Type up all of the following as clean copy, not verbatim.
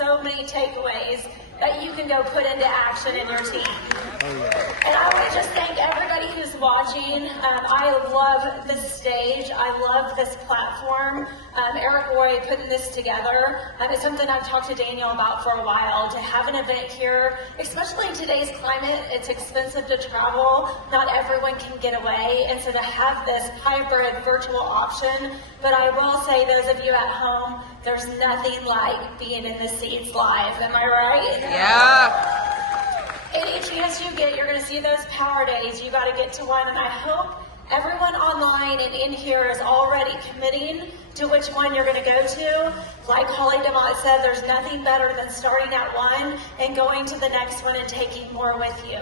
so many takeaways that you can go put into action in your team. And I want to just thank everybody who's watching. I love this stage. I love this platform. Eric Worre putting this together. It's something I've talked to Daniel about for a while. To have an event here, especially in today's climate, it's expensive to travel. Not everyone can get away. And so to have this hybrid virtual option, but I will say, those of you at home, there's nothing like being in the seats live. Am I right? Yeah. Any chance you get, you're going to see those power days. You got to get to one, and I hope everyone online and in here is already committing to which one you're going to go to. Like Holly DeMott said, there's nothing better than starting at one and going to the next one and taking more with you.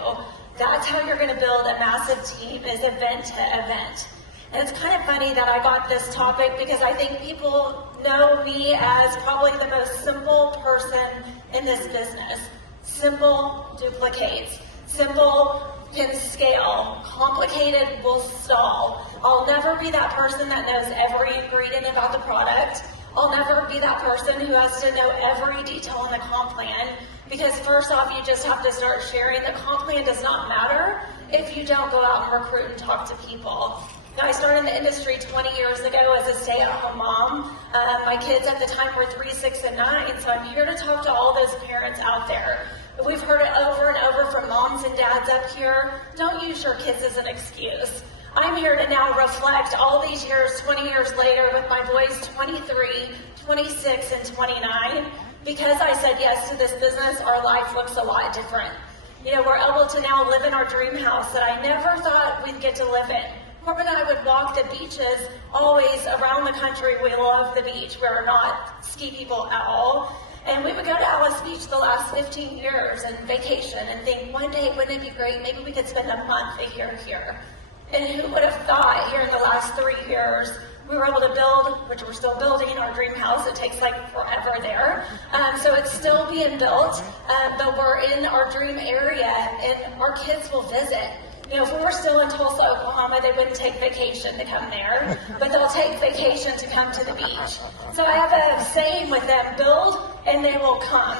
That's how you're going to build a massive team, is event to event. And it's kind of funny that I got this topic because I think people know me as probably the most simple person in this business. Simple duplicates. Simple can scale. Complicated will stall. I'll never be that person that knows every ingredient about the product. I'll never be that person who has to know every detail in the comp plan, because first off, you just have to start sharing. The comp plan does not matter if you don't go out and recruit and talk to people. Now, I started in the industry 20 years ago as a stay-at-home mom. My kids at the time were 3, 6, and 9, so I'm here to talk to all those parents out there. We've heard it over and over from moms and dads up here. Don't use your kids as an excuse. I'm here to now reflect all these years, 20 years later, with my boys 23, 26, and 29. Because I said yes to this business, our life looks a lot different. You know, we're able to now live in our dream house that I never thought we'd get to live in. Corbin and I would walk the beaches always around the country. We love the beach. We're not ski people at all. And we would go to Alice Beach the last 15 years and vacation and think, one day, wouldn't it be great? Maybe we could spend a month a year here. And who would have thought here in the last 3 years, we were able to build, which we're still building, our dream house. It takes like forever there. So it's still being built, but we're in our dream area and our kids will visit. You know, if we were still in Tulsa, Oklahoma, they wouldn't take vacation to come there, but they'll take vacation to come to the beach. So I have a saying with them, build and they will come.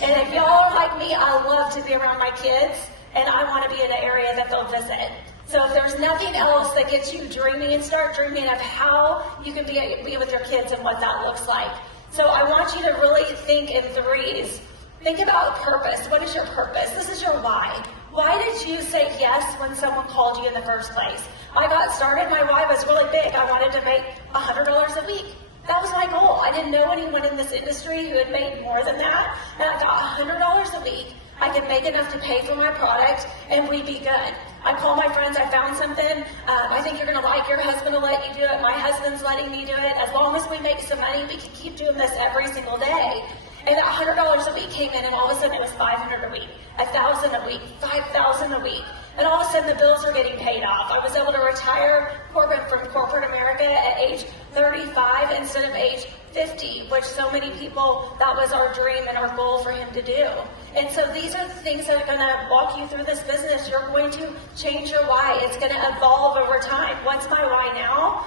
And if y'all are like me, I love to be around my kids and I want to be in an area that they'll visit. So if there's nothing else that gets you dreaming, and start dreaming of how you can be with your kids and what that looks like. So I want you to really think in threes. Think about purpose. What is your purpose? This is your why. Why did you say yes when someone called you in the first place? I got started, my why was really big. I wanted to make $100 a week. That was my goal. I didn't know anyone in this industry who had made more than that. And I got $100 a week. I could make enough to pay for my product and we'd be good. I call my friends, I found something. I think you're gonna like, your husband will let you do it. My husband's letting me do it. As long as we make some money, we can keep doing this every single day. And that $100 a week came in and all of a sudden it was $500 a week, $1,000 a week, $5,000 a week. And all of a sudden the bills are getting paid off. I was able to retire from corporate America at age 35 instead of age 50, which so many people, that was our dream and our goal for him to do. And so these are the things that are going to walk you through this business. You're going to change your why. It's going to evolve over time. What's my why now?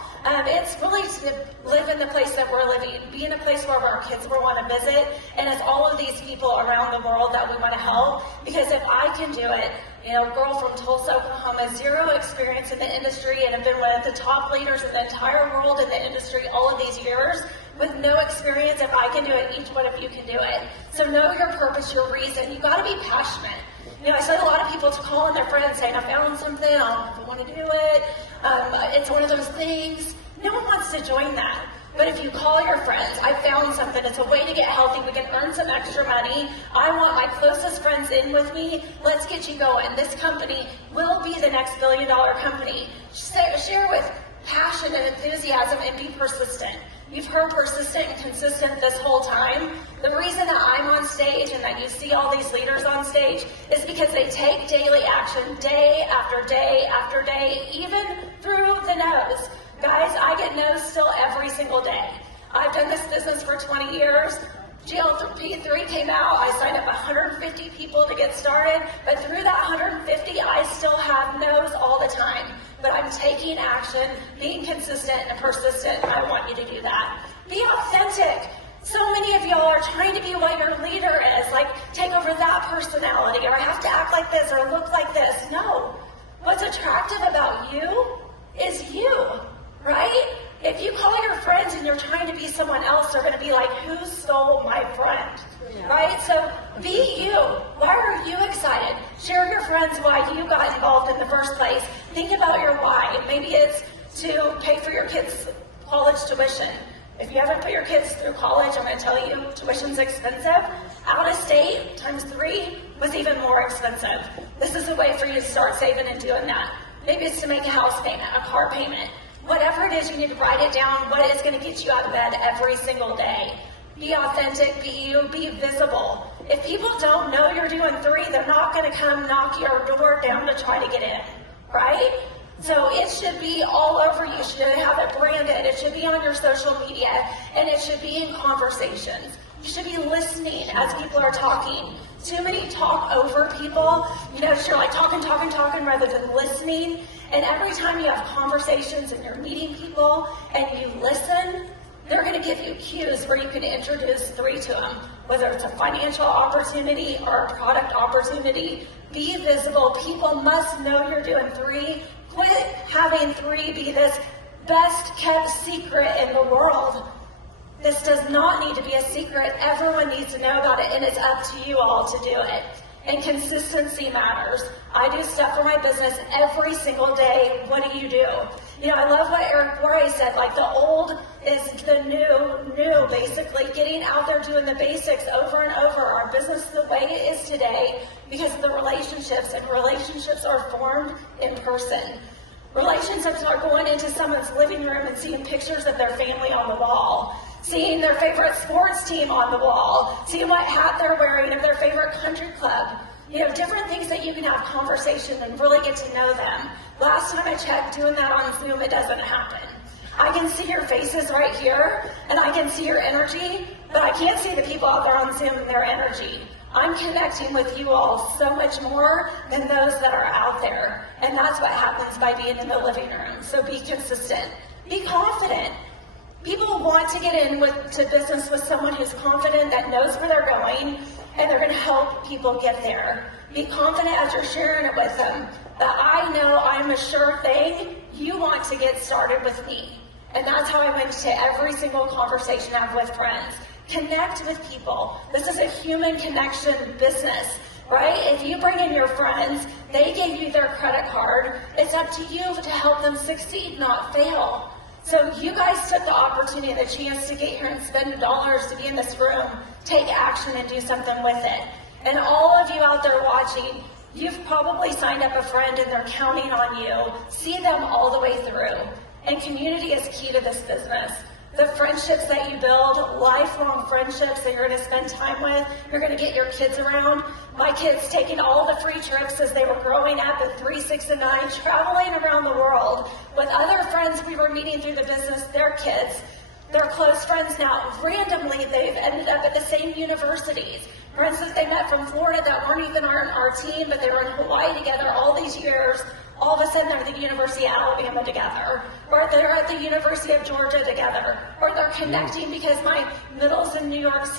It's really to live in the place that we're living, be in a place where our kids will want to visit, and it's all of these people around the world that we want to help. Because if I can do it, you know, girl from Tulsa, Oklahoma, 0 experience in the industry, and have been one of the top leaders in the entire world in the industry all of these years, with no experience. If I can do it, each one of you can do it. So know your purpose, your reason. You got to be passionate. You know, I said a lot of people to call in their friends saying, I found something, I don't know if I want to do it. It's one of those things. No one wants to join that. But if you call your friends, I found something, it's a way to get healthy, we can earn some extra money, I want my closest friends in with me, let's get you going. This company will be the next billion-dollar company. Share with passion and enthusiasm and be persistent. You've heard persistent and consistent this whole time. The reason that I'm on stage and that you see all these leaders on stage is because they take daily action day after day after day, even through the nose. Guys, I get no's still every single day. I've done this business for 20 years. GLP-3 came out, I signed up 150 people to get started, but through that 150, I still have no's all the time. But I'm taking action, being consistent and persistent, and I want you to do that. Be authentic. So many of y'all are trying to be what your leader is, like take over that personality, or I have to act like this or look like this. No. What's attractive about you is you, right? If you call your friends and you're trying to be someone else, they're going to be like, who stole my friend? Right? So be you. Why are you excited? Share your friends why you got involved in the first place. Think about your why. Maybe it's to pay for your kids' college tuition. If you haven't put your kids through college, I'm going to tell you, tuition's expensive. Out of state, times 3, was even more expensive. This is a way for you to start saving and doing that. Maybe it's to make a house payment, a car payment. Whatever it is, you need to write it down, what is going to get you out of bed every single day. Be authentic, be you, be visible. If people don't know you're doing 3, they're not going to come knock your door down to try to get in, right? So it should be all over. You should have it branded. It should be on your social media, and it should be in conversations. You should be listening as people are talking. Too many talk over people. You know, you're like talking rather than listening. And every time you have conversations and you're meeting people and you listen, they're going to give you cues where you can introduce 3 to them, whether it's a financial opportunity or a product opportunity. Be visible. People must know you're doing 3. Quit having 3 be this best kept secret in the world. This does not need to be a secret. Everyone needs to know about it, and it's up to you all to do it. And consistency matters. I do stuff for my business every single day. What do? You know, I love what Worre said, like the old is the new, basically getting out there doing the basics over and over. Our business the way it is today because of the relationships, and relationships are formed in person. Relationships are going into someone's living room and seeing pictures of their family on the wall, seeing their favorite sports team on the wall, seeing what hat they're wearing of their favorite country club. You know, different things that you can have conversation and really get to know them. Last time I checked, doing that on Zoom, it doesn't happen. I can see your faces right here, and I can see your energy, but I can't see the people out there on Zoom and their energy. I'm connecting with you all so much more than those that are out there. And that's what happens by being in the living room. So be consistent. Be confident. People want to get to business with someone who's confident, that knows where they're going, and they're going to help people get there. Be confident as you're sharing it with them. That I know I'm a sure thing. You want to get started with me. And that's how I went to every single conversation I have with friends. Connect with people. This is a human connection business, right? If you bring in your friends, they gave you their credit card. It's up to you to help them succeed, not fail. So you guys took the opportunity, the chance to get here and spend dollars to be in this room. Take action and do something with it. And all of you out there watching, you've probably signed up a friend and they're counting on you. See them all the way through. And community is key to this business. The friendships that you build, lifelong friendships that you're going to spend time with, you're going to get your kids around. My kids taking all the free trips as they were growing up at 3, 6, and 9, traveling around the world with other friends we were meeting through the business, their kids. They're close friends now. Randomly, they've ended up at the same universities. Friends that they met from Florida that weren't even on our team, but they were in Hawaii together all these years. All of a sudden, they're at the University of Alabama together, or they're at the University of Georgia together, or they're connecting because my middle's in New York City.